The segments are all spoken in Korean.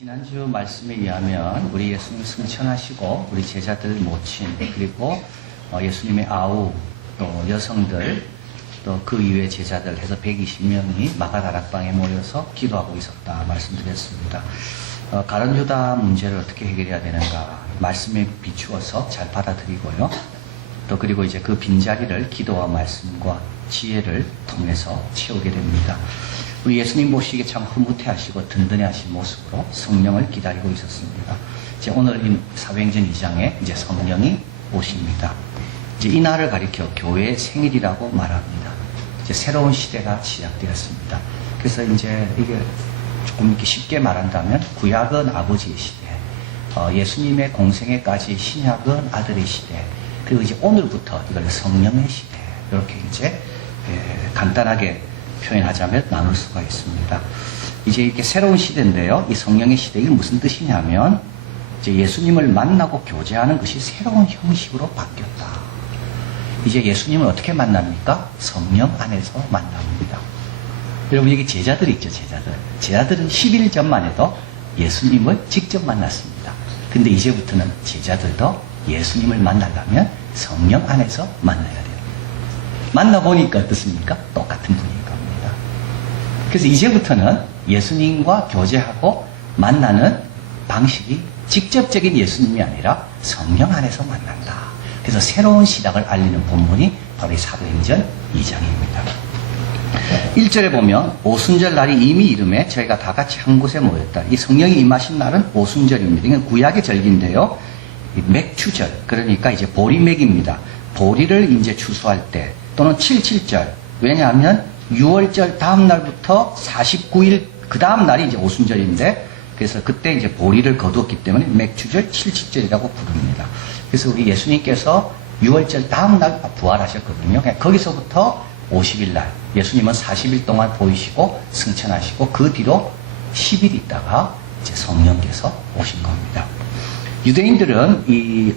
지난주 말씀에 의하면 우리 예수님 승천하시고 우리 제자들 모친 그리고 예수님의 아우 또 여성들 또 그 이외의 제자들 해서 120명이 마가다락방에 모여서 기도하고 있었다 말씀드렸습니다. 가룟 유다 문제를 어떻게 해결해야 되는가 말씀에 비추어서 잘 받아들이고요. 또 그리고 이제 그 빈자리를 기도와 말씀과 지혜를 통해서 채우게 됩니다. 우리 예수님 보시기에 참 흐뭇해하시고 든든해하신 모습으로 성령을 기다리고 있었습니다. 이제 오늘 이 사도행전 2장에 이제 성령이 오십니다. 이제 이 날을 가리켜 교회의 생일이라고 말합니다. 이제 새로운 시대가 시작되었습니다. 그래서 이제 이게 조금 이렇게 쉽게 말한다면 구약은 아버지의 시대, 예수님의 공생애까지 신약은 아들의 시대, 그리고 이제 오늘부터 이걸 성령의 시대 이렇게 이제 간단하게 표현하자면 나눌 수가 있습니다. 이제 이렇게 새로운 시대인데요. 이 성령의 시대, 이게 무슨 뜻이냐면, 이제 예수님을 만나고 교제하는 것이 새로운 형식으로 바뀌었다. 이제 예수님을 어떻게 만납니까? 성령 안에서 만납니다. 여러분, 여기 제자들이 있죠, 제자들. 제자들은 10일 전만 해도 예수님을 직접 만났습니다. 근데 이제부터는 제자들도 예수님을 만나려면 성령 안에서 만나야 돼요. 만나보니까 어떻습니까? 똑같은 분인 겁니다. 그래서 이제부터는 예수님과 교제하고 만나는 방식이 직접적인 예수님이 아니라 성령 안에서 만난다. 그래서 새로운 시작을 알리는 본문이 바로 이 사도행전 2장입니다. 1절에 보면 오순절 날이 이미 이름에 저희가 다 같이 한 곳에 모였다. 이 성령이 임하신 날은 오순절입니다. 이건 구약의 절기인데요. 맥추절, 그러니까 이제 보리맥입니다. 보리를 이제 추수할 때 또는 77절, 왜냐하면 6월절 다음 날부터 49일 그 다음 날이 이제 오순절인데, 그래서 그때 이제 보리를 거두었기 때문에 맥추절 77절이라고 부릅니다. 그래서 우리 예수님께서 6월절 다음 날 부활하셨거든요. 거기서부터 50일 날 예수님은 40일 동안 보이시고 승천하시고 그 뒤로 10일 있다가 이제 성령께서 오신 겁니다. 유대인들은 이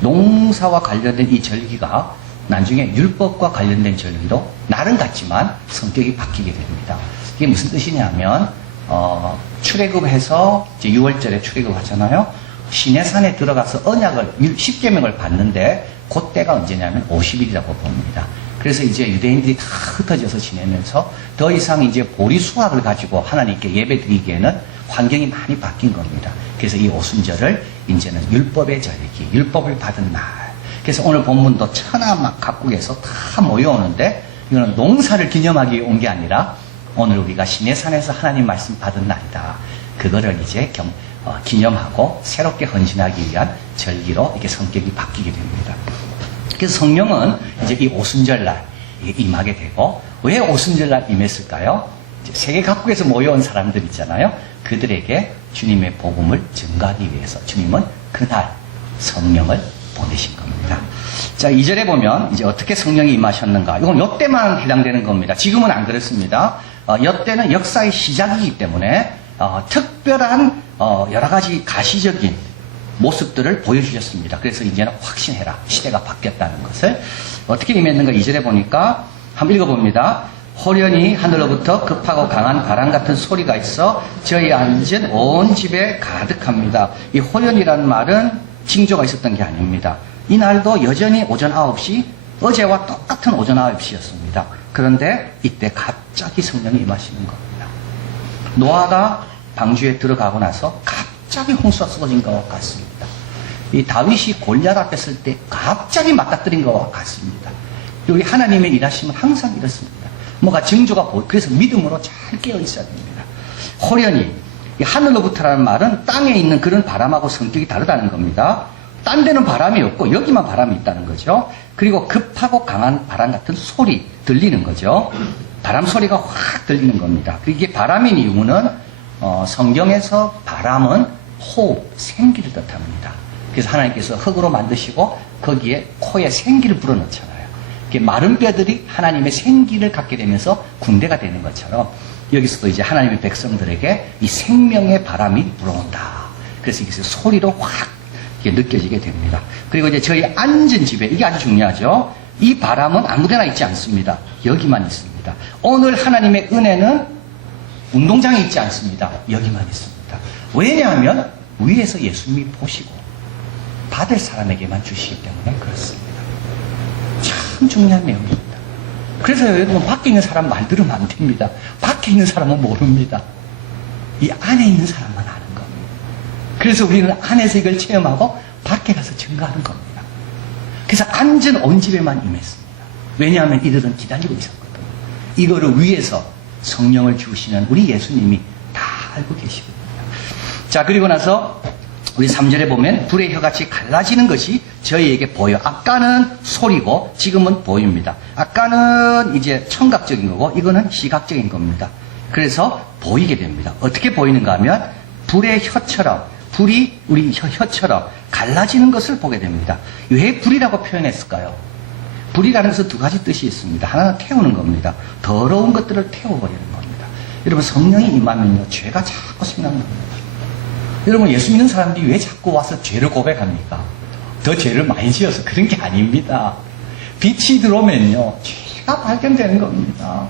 농사와 관련된 이 절기가 나중에 율법과 관련된 절기로 날은 같지만 성격이 바뀌게 됩니다. 이게 무슨 뜻이냐면 출애굽해서 이제 6월절에 출애굽하잖아요. 시내산에 들어가서 언약을 10계명을 받는데 그때가 언제냐면 50일이라고 봅니다. 그래서 이제 유대인들이 다 흩어져서 지내면서 더 이상 이제 보리 수확을 가지고 하나님께 예배드리기에는 환경이 많이 바뀐 겁니다. 그래서 이 오순절을 이제는 율법의 절기, 율법을 받은 날. 그래서 오늘 본문도 천하 각국에서 다 모여오는데 이거는 농사를 기념하기 위해 온 게 아니라 오늘 우리가 시내산에서 하나님 말씀 받은 날이다. 그거를 이제 기념하고 새롭게 헌신하기 위한 절기로 이렇게 성격이 바뀌게 됩니다. 그래서 성령은 이제 이 오순절날 임하게 되고, 왜 오순절날 임했을까요? 이제 세계 각국에서 모여온 사람들 있잖아요. 그들에게 주님의 복음을 증가하기 위해서 주님은 그날 성령을 보내신 겁니다. 자, 2절에 보면 이제 어떻게 성령이 임하셨는가. 이건 이때만 해당되는 겁니다. 지금은 안 그렇습니다. 이때는 역사의 시작이기 때문에 특별한 여러 가지 가시적인 모습들을 보여주셨습니다. 그래서 이제는 확신해라. 시대가 바뀌었다는 것을. 어떻게 임했는가 2절에 보니까 한번 읽어봅니다. 호련히 하늘로부터 급하고 강한 바람 같은 소리가 있어 저희 앉은 온 집에 가득합니다. 이 호련이라는 말은 징조가 있었던 게 아닙니다. 이 날도 여전히 오전 9시, 어제와 똑같은 오전 9시였습니다. 그런데 이때 갑자기 성령이 임하시는 겁니다. 노아가 방주에 들어가고 나서 갑자기 홍수가 쏟아진 것과 같습니다. 이 다윗이 골리앗 앞에 설 때 갑자기 맞닥뜨린 것과 같습니다. 우리 하나님의 일하심은 항상 이렇습니다. 뭐가 징조가 그래서 믿음으로 잘 깨어 있어야 됩니다. 호련히, 이 하늘로부터라는 말은 땅에 있는 그런 바람하고 성격이 다르다는 겁니다. 딴 데는 바람이 없고 여기만 바람이 있다는 거죠. 그리고 급하고 강한 바람 같은 소리 들리는 거죠. 바람 소리가 확 들리는 겁니다. 이게 바람인 이유는 성경에서 바람은 호흡, 생기를 뜻합니다. 그래서 하나님께서 흙으로 만드시고 거기에 코에 생기를 불어넣잖아요. 마른 뼈들이 하나님의 생기를 갖게 되면서 군대가 되는 것처럼 여기서도 이제 하나님의 백성들에게 이 생명의 바람이 불어온다. 그래서 여기서 소리로 확 느껴지게 됩니다. 그리고 이제 저희 앉은 집에, 이게 아주 중요하죠. 이 바람은 아무데나 있지 않습니다. 여기만 있습니다. 오늘 하나님의 은혜는 운동장에 있지 않습니다. 여기만 있습니다. 겁니다. 왜냐하면 위에서 예수님이 보시고 받을 사람에게만 주시기 때문에 그렇습니다. 참 중요한 내용입니다. 그래서 여러분 밖에 있는 사람 만들면 안 됩니다. 밖에 있는 사람은 모릅니다. 이 안에 있는 사람만 아는 겁니다. 그래서 우리는 안에서 이걸 체험하고 밖에 가서 증거하는 겁니다. 그래서 안전 온 집에만 임했습니다. 왜냐하면 이들은 기다리고 있었거든요. 이거를 위해서 성령을 주시는 우리 예수님이 다 알고 계시거든요. 자, 그리고 나서 우리 3절에 보면 불의 혀같이 갈라지는 것이 저희에게 보여. 아까는 소리고 지금은 보입니다. 아까는 이제 청각적인 거고 이거는 시각적인 겁니다. 그래서 보이게 됩니다. 어떻게 보이는가 하면 불의 혀처럼, 불이 우리 혀처럼 갈라지는 것을 보게 됩니다. 왜 불이라고 표현했을까요? 불이라는 것은 두 가지 뜻이 있습니다. 하나는 태우는 겁니다. 더러운 것들을 태워버리는 겁니다. 여러분 성령이 임하면요 죄가 자꾸 생각납니다. 여러분 예수 믿는 사람들이 왜 자꾸 와서 죄를 고백합니까? 더 죄를 많이 지어서 그런 게 아닙니다. 빛이 들어오면요 죄가 발견되는 겁니다.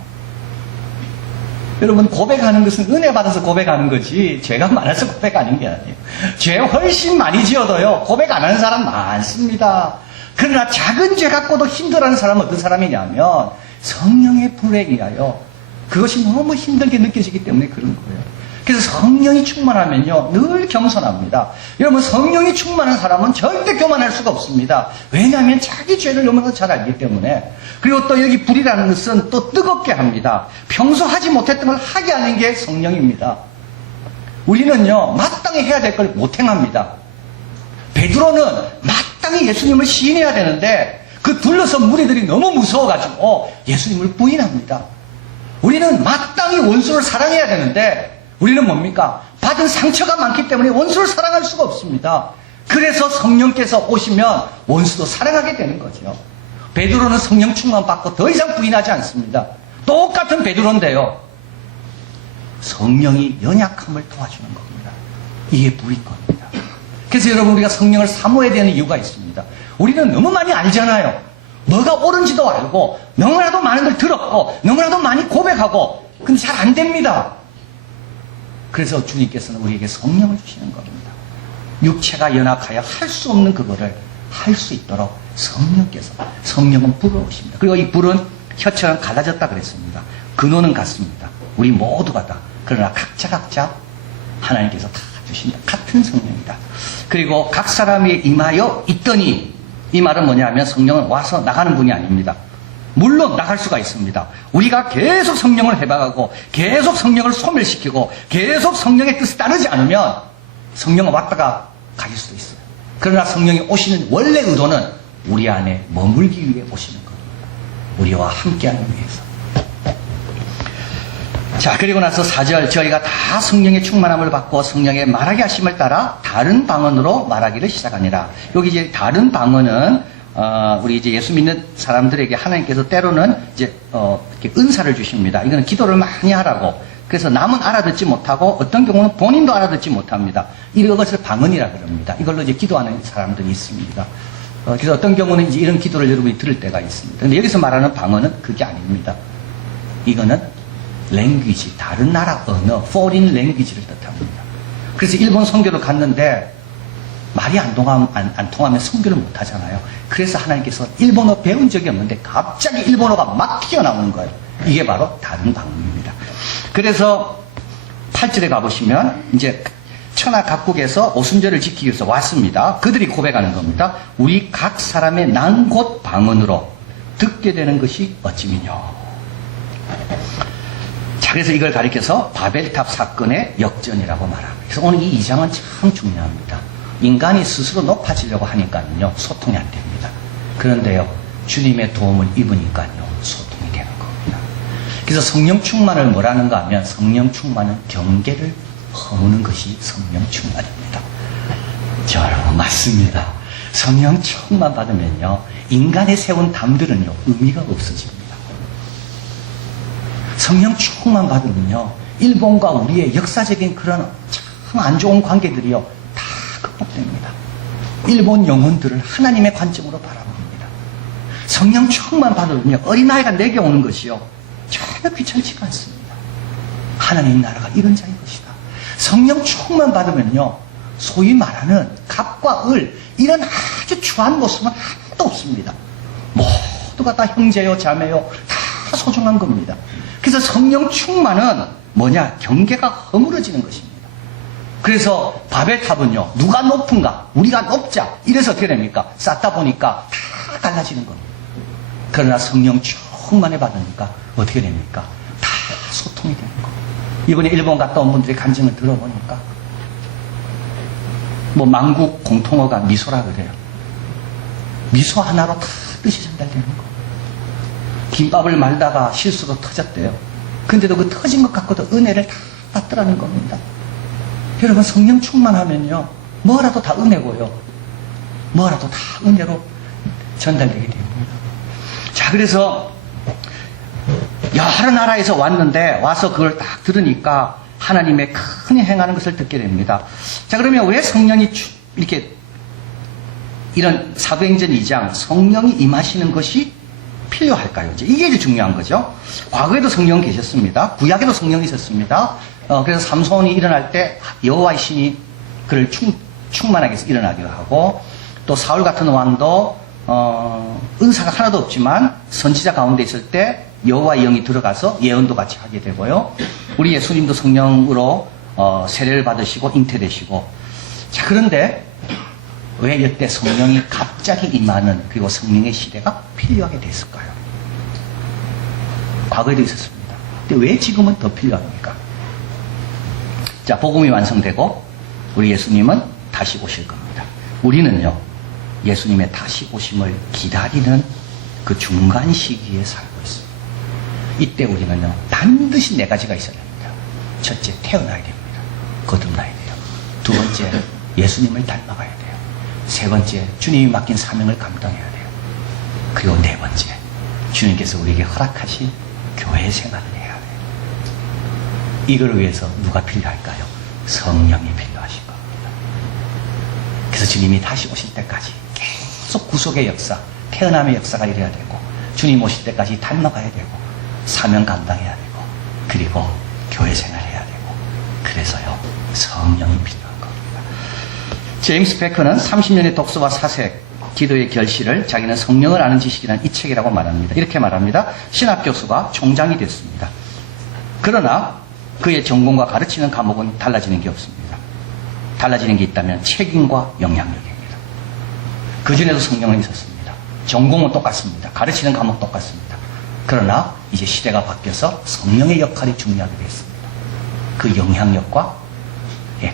여러분 고백하는 것은 은혜 받아서 고백하는 거지 죄가 많아서 고백하는 게 아니에요. 죄 훨씬 많이 지어도요 고백 안 하는 사람 많습니다. 그러나 작은 죄 갖고도 힘들어하는 사람은 어떤 사람이냐면 성령의 불에 의하여 그것이 너무 힘들게 느껴지기 때문에 그런 거예요. 그래서 성령이 충만하면요 늘 겸손합니다. 여러분 성령이 충만한 사람은 절대 교만할 수가 없습니다. 왜냐하면 자기 죄를 너무나 잘 알기 때문에. 그리고 또 여기 불이라는 것은 또 뜨겁게 합니다. 평소 하지 못했던 걸 하게 하는 게 성령입니다. 우리는요 마땅히 해야 될 걸 못 행합니다. 베드로는 마땅히 예수님을 시인해야 되는데 그 둘러선 무리들이 너무 무서워가지고 예수님을 부인합니다. 우리는 마땅히 원수를 사랑해야 되는데 우리는 뭡니까? 받은 상처가 많기 때문에 원수를 사랑할 수가 없습니다. 그래서 성령께서 오시면 원수도 사랑하게 되는 거죠. 베드로는 성령 충만 받고 더 이상 부인하지 않습니다. 똑같은 베드로인데요. 성령이 연약함을 도와주는 겁니다. 이게 불인 겁니다. 그래서 여러분 우리가 성령을 사모해야 되는 이유가 있습니다. 우리는 너무 많이 알잖아요. 뭐가 옳은지도 알고 너무나도 많은 걸 들었고 너무나도 많이 고백하고 근데 잘 안 됩니다. 그래서 주님께서는 우리에게 성령을 주시는 겁니다. 육체가 연약하여 할 수 없는 그거를 할 수 있도록 성령은 불어오십니다. 그리고 이 불은 혀처럼 갈라졌다 그랬습니다. 근원은 같습니다. 우리 모두가 다. 그러나 각자 하나님께서 다 주신다. 같은 성령이다. 그리고 각 사람이 임하여 있더니 이 말은 뭐냐면 성령은 와서 나가는 분이 아닙니다. 물론 나갈 수가 있습니다. 우리가 계속 성령을 해박하고 계속 성령을 소멸시키고 계속 성령의 뜻을 따르지 않으면 성령은 왔다가 가실 수도 있어요. 그러나 성령이 오시는 원래 의도는 우리 안에 머물기 위해 오시는 겁니다. 우리와 함께하기 위해서. 자, 그리고 나서 4절 저희가 다 성령의 충만함을 받고 성령의 말하게 하심을 따라 다른 방언으로 말하기를 시작하니라. 여기 이제 다른 방언은 우리 이제 예수 믿는 사람들에게 하나님께서 때로는 이제 이렇게 은사를 주십니다. 이거는 기도를 많이 하라고. 그래서 남은 알아듣지 못하고 어떤 경우는 본인도 알아듣지 못합니다. 이것을 방언이라 그럽니다. 이걸로 이제 기도하는 사람들이 있습니다. 그래서 어떤 경우는 이제 이런 기도를 여러분이 들을 때가 있습니다. 근데 여기서 말하는 방언은 그게 아닙니다. 이거는 랭귀지, 다른 나라 언어, foreign language를 뜻합니다. 그래서 일본 선교를 갔는데 말이 안 통하면 선교를 못 하잖아요. 그래서 하나님께서 일본어 배운 적이 없는데 갑자기 일본어가 막 튀어나오는 거예요. 이게 바로 다른 방언입니다. 그래서 8절에 가보시면 이제 천하 각국에서 오순절을 지키기 위해서 왔습니다. 그들이 고백하는 겁니다. 우리 각 사람의 난 곳 방언으로 듣게 되는 것이 어찌미뇨. 자, 그래서 이걸 가리켜서 바벨탑 사건의 역전이라고 말합니다. 그래서 오늘 이 2장은 참 중요합니다. 인간이 스스로 높아지려고 하니까요 소통이 안 됩니다. 그런데요 주님의 도움을 입으니까요 소통이 되는 겁니다. 그래서 성령 충만을 뭐라는가 하면 성령 충만은 경계를 허무는 것이 성령 충만입니다. 자, 여러분 맞습니다. 성령 충만 받으면요 인간이 세운 담들은요 의미가 없어집니다. 성령 충만 받으면요 일본과 우리의 역사적인 그런 참 안 좋은 관계들이요 다 극복됩니다. 일본 영혼들을 하나님의 관점으로 바라봅니다. 성령 충만 받으면요 어린아이가 내게 오는 것이요 전혀 귀찮지가 않습니다. 하나님 나라가 이런 자인 것이다. 성령 충만 받으면요, 소위 말하는 갑과 을, 이런 아주 추한 모습은 하나도 없습니다. 모두가 다 형제요, 자매요, 다 소중한 겁니다. 그래서 성령 충만은 뭐냐? 경계가 허물어지는 것입니다. 그래서 바벨탑은요, 누가 높은가? 우리가 높자. 이래서 어떻게 됩니까? 쌓다 보니까 다 갈라지는 겁니다. 그러나 성령 충만에 받으니까 어떻게 됩니까? 다 소통이 되는 겁니다. 이번에 일본 갔다 온 분들의 간증을 들어보니까 뭐 만국 공통어가 미소라 그래요. 미소 하나로 다 뜻이 전달되는 거. 김밥을 말다가 실수로 터졌대요. 근데도 그 터진 것 갖고도 은혜를 다 받더라는 겁니다. 여러분, 성령 충만하면요, 뭐라도 다 은혜고요, 뭐라도 다 은혜로 전달되게 됩니다. 자, 그래서 여러 나라에서 왔는데 와서 그걸 딱 들으니까 하나님의 큰 행하는 것을 듣게 됩니다. 자, 그러면 왜 성령이 이렇게 이런 사도행전 2장 성령이 임하시는 것이 필요할까요? 이게 이제 중요한 거죠. 과거에도 성령 계셨습니다. 구약에도 성령이 있었습니다. 그래서 삼손이 일어날 때 여호와의 신이 그를 충만하게 해서 일어나게 하고, 또 사울 같은 왕도 은사가 하나도 없지만 선지자 가운데 있을 때 여호와의 영이 들어가서 예언도 같이 하게 되고요. 우리 예수님도 성령으로 세례를 받으시고 잉태되시고. 자, 그런데 왜 이때 성령이 갑자기 임하는, 그리고 성령의 시대가 필요하게 됐을까요? 과거에도 있었습니다. 근데 왜 지금은 더 필요합니까? 자, 복음이 완성되고 우리 예수님은 다시 오실 겁니다. 우리는요, 예수님의 다시 오심을 기다리는 그 중간 시기에 살고 있습니다. 이때 우리는요, 반드시 4가지가 있어야 됩니다. 첫째, 태어나야 됩니다. 거듭나야 돼요. 두 번째, 예수님을 닮아가야 돼요. 세 번째, 주님이 맡긴 사명을 감당해야 돼요. 그리고 네 번째, 주님께서 우리에게 허락하신 교회 생활을 해야 돼요. 이걸 위해서 누가 필요할까요? 성령이 필요하신 겁니다. 그래서 주님이 다시 오실 때까지 계속 구속의 역사, 태어남의 역사가 이래야 되고, 주님 오실 때까지 닮아가야 되고, 사명 감당해야 되고, 그리고 교회 생활해야 되고, 그래서요, 성령이 필요한 겁니다. 제임스 베커는 30년의 독서와 사색, 기도의 결실을 자기는 성령을 아는 지식이라는 이 책이라고 말합니다. 이렇게 말합니다. 신학교수가 총장이 됐습니다. 그러나 그의 전공과 가르치는 과목은 달라지는 게 없습니다. 달라지는 게 있다면 책임과 영향력입니다. 그전에도 성령은 있었습니다. 전공은 똑같습니다. 가르치는 과목 똑같습니다. 그러나 이제 시대가 바뀌어서 성령의 역할이 중요하게 됐습니다. 그 영향력과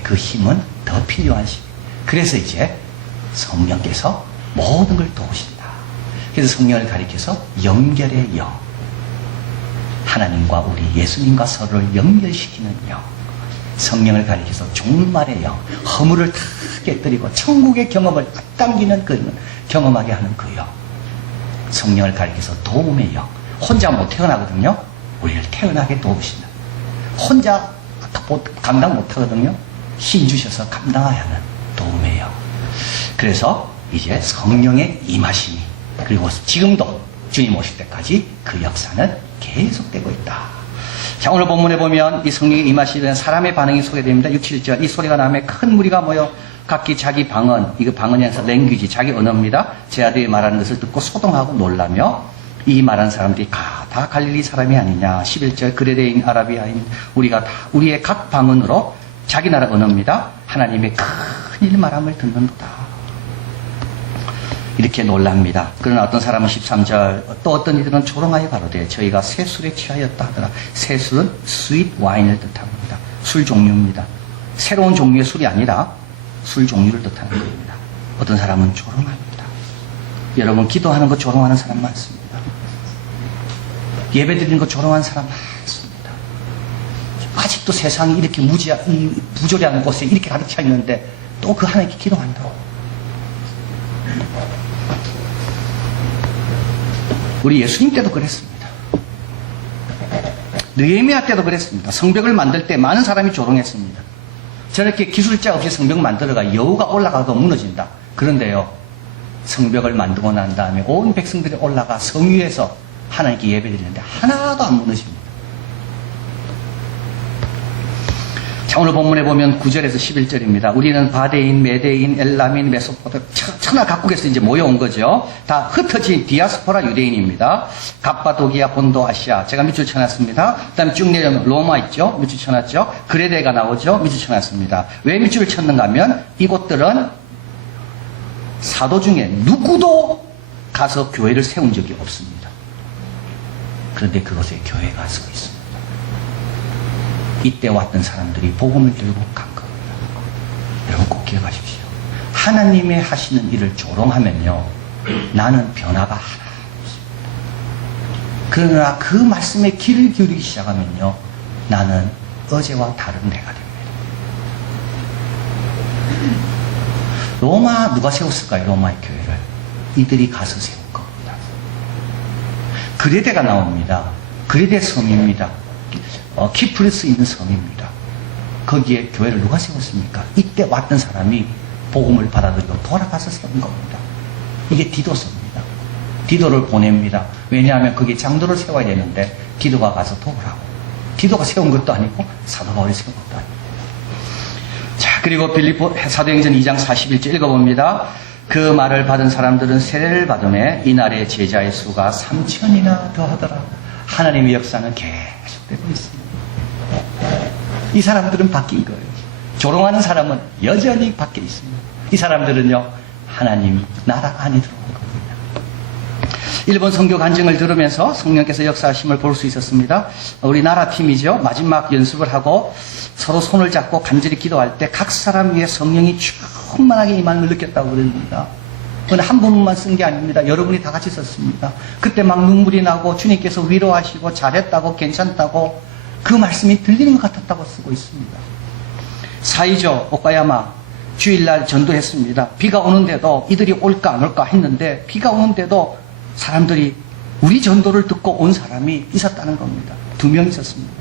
그 힘은 더 필요한 시기. 그래서 이제 성령께서 모든 걸 도우신다. 그래서 성령을 가리켜서 연결의 영, 하나님과 우리 예수님과 서로를 연결시키는 영, 성령을 가리켜서 종말의 영, 허물을 다 깨뜨리고 천국의 경험을 앞당기는 그 경험하게 하는 그 영, 성령을 가리켜서 도움의 영. 혼자 못 태어나거든요. 우리를 태어나게 도우신다. 혼자 감당 못 하거든요. 힘 주셔서 감당해야 하는 도움의 영. 그래서 이제 성령의 임하심이, 그리고 지금도 주님 오실 때까지 그 역사는 계속되고 있다. 자, 오늘 본문에 보면 이 성령의 임하시는 사람의 반응이 소개됩니다. 6, 7절. 이 소리가 나며 큰 무리가 모여 각기 자기 방언, 이거 방언이라서 랭귀지, 자기 언어입니다. 제 아들이 말하는 것을 듣고 소동하고 놀라며, 이 말하는 사람들이 다 갈릴리 사람이 아니냐. 11절. 그레데인 아라비아인 우리의 각 방언으로 자기 나라 언어입니다. 하나님의 큰 일 말함을 듣는도다. 이렇게 놀랍니다. 그러나 어떤 사람은 13절, 또 어떤 이들은 조롱하여 가로되 저희가 새 술에 취하였다 하더라. 새 술은 스윗 와인을 뜻합니다. 술 종류입니다. 새로운 종류의 술이 아니라 술 종류를 뜻하는 겁니다. 어떤 사람은 조롱합니다. 여러분, 기도하는 거 조롱하는 사람 많습니다. 예배 드리는 거 조롱하는 사람 많습니다. 아직도 세상이 이렇게 부조리한 곳에 이렇게 가득 차 있는데 또 그 하나님께 기도한다고. 우리 예수님 때도 그랬습니다. 느헤미야 때도 그랬습니다. 성벽을 만들 때 많은 사람이 조롱했습니다. 저렇게 기술자 없이 성벽 만들어가 여우가 올라가도 무너진다. 그런데요, 성벽을 만들고 난 다음에 온 백성들이 올라가 성 위에서 하나님께 예배드리는데 하나도 안 무너집니다. 자, 오늘 본문에 보면 9절에서 11절입니다. 우리는 바데인, 메데인, 엘라민, 메소포타, 천하 각국에서 이제 모여온 거죠. 다 흩어진 디아스포라 유대인입니다. 갑바도기아, 본도, 아시아. 제가 밑줄 쳐놨습니다. 그 다음에 쭉 내려오면 로마 있죠? 밑줄 쳐놨죠? 그레데가 나오죠? 밑줄 쳐놨습니다. 왜 밑줄을 쳤는가 하면 이곳들은 사도 중에 누구도 가서 교회를 세운 적이 없습니다. 그런데 그곳에 교회가 서 있습니다. 이때 왔던 사람들이 복음을 들고 간 겁니다. 여러분 꼭 기억하십시오. 하나님의 하시는 일을 조롱하면요, 나는 변화가 하나 없습니다. 그러나 그 말씀에 귀를 기울이기 시작하면요, 나는 어제와 다른 내가 됩니다. 로마 누가 세웠을까요? 로마의 교회를 이들이 가서 세운 겁니다. 그레데가 나옵니다. 그레데 섬입니다. 키프리스 있는 섬입니다. 거기에 교회를 누가 세웠습니까? 이때 왔던 사람이 복음을 받아들이고 돌아가서 세운 겁니다. 이게 디도서입니다. 디도를 보냅니다. 왜냐하면 거기에 장로를 세워야 되는데 디도가 가서 도우라고. 디도가 세운 것도 아니고 사도 바울이 세운 것도 아니고. 자, 그리고 빌립보 사도행전 2장 41절 읽어봅니다. 그 말을 받은 사람들은 세례를 받음에 이날의 제자의 수가 3,000이나 더하더라. 하나님의 역사는 계속되고 있습니다. 이 사람들은 바뀐 거예요. 조롱하는 사람은 여전히 밖에 있습니다. 이 사람들은요, 하나님 나라 안에 들어온 겁니다. 일본 선교 간증을 들으면서 성령께서 역사하심을 볼 수 있었습니다. 우리 나라 팀이죠. 마지막 연습을 하고 서로 손을 잡고 간절히 기도할 때 각 사람 위에 성령이 충만하게 임함을 느꼈다고 그럽니다. 그건 한 분만 쓴 게 아닙니다. 여러분이 다 같이 썼습니다. 그때 막 눈물이 나고 주님께서 위로하시고 잘했다고 괜찮다고 그 말씀이 들리는 것 같았다고 쓰고 있습니다. 사이조 오카야마 주일날 전도했습니다. 비가 오는데도 이들이 올까 안 올까 했는데 비가 오는데도 사람들이 우리 전도를 듣고 온 사람이 있었다는 겁니다. 2명 있었습니다.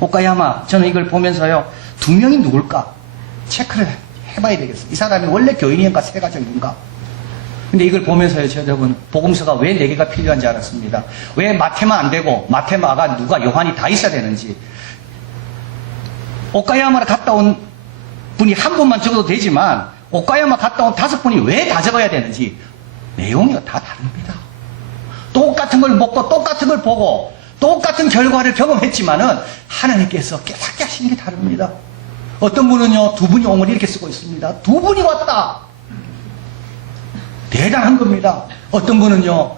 오카야마, 저는 이걸 보면서요, 2명이 누굴까 체크를 해봐야 되겠어요. 이 사람이 원래 교인인가 세가족인가. 근데 이걸 보면서요, 여러분, 복음서가 왜 4개가 필요한지 알았습니다. 왜 마테마 안 되고 마테마가 누가 요한이 다 있어야 되는지. 오카야마를 갔다 온 분이 한 분만 적어도 되지만 오카야마 갔다 온 5분이 왜 다 적어야 되는지 내용이 다 다릅니다. 똑같은 걸 먹고 똑같은 걸 보고 똑같은 결과를 경험했지만은 하나님께서 깨닫게 하시는 게 다릅니다. 어떤 분은요, 2분이 옹을 이렇게 쓰고 있습니다. 2분이 왔다. 대단한 겁니다. 어떤 분은요,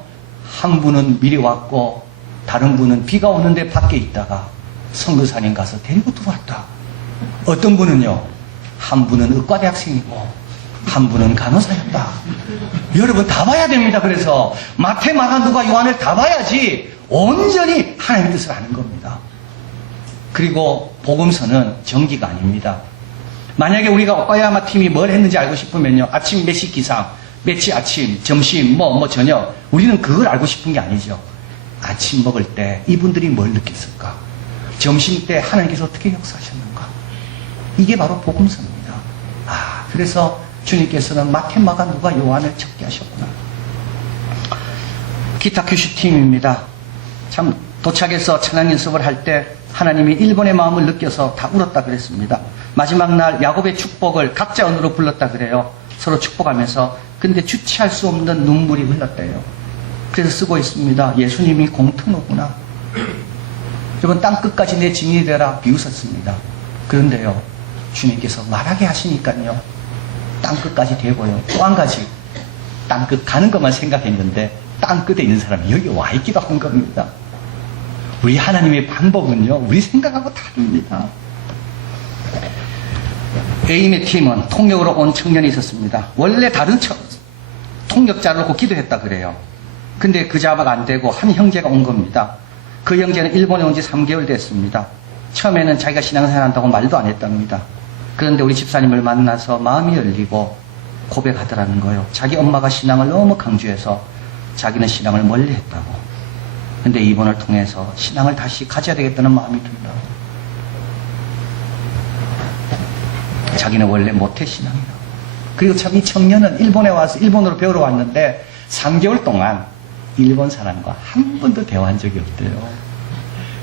한 분은 미리 왔고 다른 분은 비가 오는데 밖에 있다가 선교사님 가서 데리고 들어왔다. 어떤 분은요, 한 분은 의과대학생이고 한 분은 간호사였다. 여러분 다 봐야 됩니다. 그래서 마태, 마가, 누가, 요한을 다 봐야지 온전히 하나님의 뜻을 아는 겁니다. 그리고 복음서는 정기가 아닙니다. 만약에 우리가 오카야마 팀이 뭘 했는지 알고 싶으면요, 아침 몇 시 기상, 며칠 아침, 점심, 저녁, 우리는 그걸 알고 싶은 게 아니죠. 아침 먹을 때 이분들이 뭘 느꼈을까? 점심 때 하나님께서 어떻게 역사하셨는가? 이게 바로 복음서입니다. 그래서 주님께서는 마태, 마가, 누가, 요한을 적게 하셨구나. 기타 큐슈 팀입니다. 참 도착해서 찬양 연습을 할 때 하나님이 일본의 마음을 느껴서 다 울었다 그랬습니다. 마지막 날 야곱의 축복을 각자 언어로 불렀다 그래요. 서로 축복하면서. 근데 주체할 수 없는 눈물이 흘렀대요. 그래서 쓰고 있습니다. 예수님이 공통어구나. 여러분, 땅끝까지 내 증인이 되라 비웃었습니다. 그런데요, 주님께서 말하게 하시니까요, 땅끝까지 되고요. 또 한 가지, 땅끝 가는 것만 생각했는데 땅끝에 있는 사람이 여기 와 있기도 한 겁니다. 우리 하나님의 방법은요, 우리 생각하고 다릅니다. A인의 팀은 통역으로 온 청년이 있었습니다. 원래 다른 통역자를 놓고 기도했다 그래요. 근데 그 자바가 안 되고 한 형제가 온 겁니다. 그 형제는 일본에 온 지 3개월 됐습니다. 처음에는 자기가 신앙생활 한다고 말도 안 했답니다. 그런데 우리 집사님을 만나서 마음이 열리고 고백하더라는 거예요. 자기 엄마가 신앙을 너무 강조해서 자기는 신앙을 멀리 했다고. 근데 이번을 통해서 신앙을 다시 가져야 되겠다는 마음이 든다고. 자기는 원래 모태신앙이라고. 그리고 참 이 청년은 일본에 와서 일본어로 배우러 왔는데 3개월 동안 일본 사람과 한 번도 대화한 적이 없대요.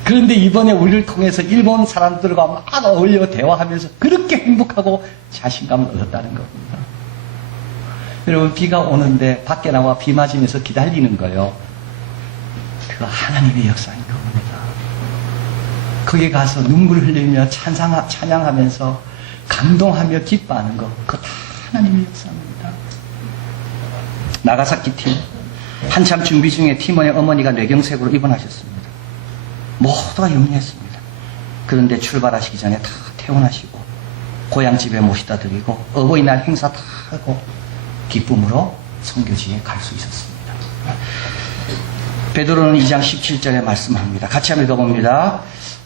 그런데 이번에 우리를 통해서 일본 사람들과 막 어울려 대화하면서 그렇게 행복하고 자신감을 얻었다는 겁니다. 여러분, 비가 오는데 밖에 나와 비 맞으면서 기다리는 거요. 그거 하나님의 역사인 겁니다. 거기 가서 눈물 흘리며 찬양하면서 감동하며 기뻐하는 거, 그거 다 하나님의 역사입니다. 나가사키 팀, 한참 준비 중에 팀원의 어머니가 뇌경색으로 입원하셨습니다. 모두가 염려했습니다. 그런데 출발하시기 전에 다 퇴원하시고 고향 집에 모시다 드리고 어버이날 행사 다 하고 기쁨으로 선교지에 갈 수 있었습니다. 베드로는 2장 17절에 말씀합니다. 같이 한번 읽어봅니다.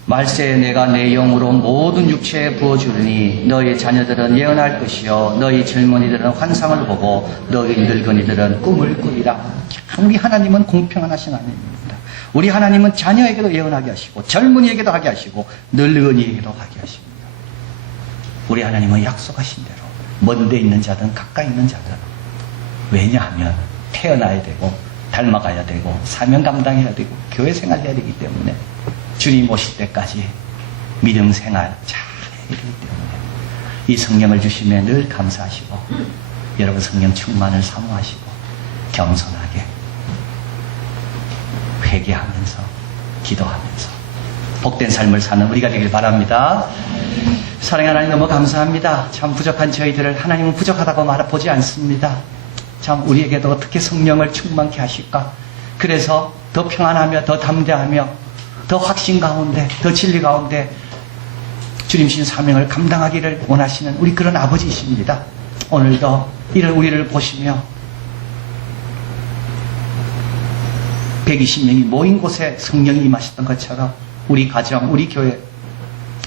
말세에 내가 내 영으로 모든 육체에 부어주리니 너희 자녀들은 예언할 것이요 너희 젊은이들은 환상을 보고 너희 늙은이들은 꿈을 꾸리라. 우리 하나님은 공평하신 하나님입니다. 우리 하나님은 자녀에게도 예언하게 하시고 젊은이에게도 하게 하시고 늙은이에게도 하게 하십니다. 우리 하나님은 약속하신 대로 먼 데 있는 자든 가까이 있는 자든, 왜냐하면 태어나야 되고 닮아가야 되고 사명 감당해야 되고 교회 생활해야 되기 때문에 주님 오실 때까지 믿음 생활 잘 해야 되기 때문에 이 성령을 주시면 늘 감사하시고 여러분 성령 충만을 사모하시고 겸손하게 회개하면서 기도하면서 복된 삶을 사는 우리가 되길 바랍니다. 사랑하는 하나님, 너무 감사합니다. 참 부족한 저희들을 하나님은 부족하다고 보지 않습니다. 참 우리에게도 어떻게 성령을 충만케 하실까? 그래서 더 평안하며 더 담대하며 더 확신 가운데 더 진리 가운데 주님신 사명을 감당하기를 원하시는 우리 그런 아버지이십니다. 오늘도 이런 우리를 보시며 120명이 모인 곳에 성령이 임하셨던 것처럼 우리 가정, 우리 교회,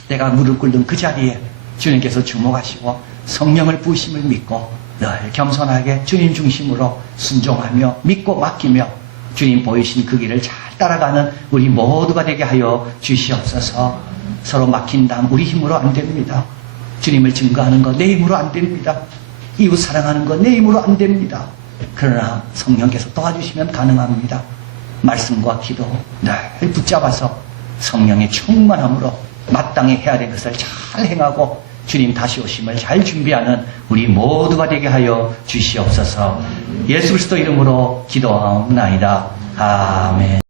내가 무릎 꿇는 그 자리에 주님께서 주목하시고 성령을 부으심을 믿고 늘 겸손하게 주님 중심으로 순종하며 믿고 맡기며 주님 보이신 그 길을 잘 따라가는 우리 모두가 되게 하여 주시옵소서. 서로 막힌 담 우리 힘으로 안 됩니다. 주님을 증거하는 거 내 힘으로 안 됩니다. 이웃 사랑하는 거 내 힘으로 안 됩니다. 그러나 성령께서 도와주시면 가능합니다. 말씀과 기도 늘 붙잡아서 성령의 충만함으로 마땅히 해야 될 것을 잘 행하고 주님 다시 오심을 잘 준비하는 우리 모두가 되게 하여 주시옵소서. 예수 그리스도 이름으로 기도하옵나이다. 아멘.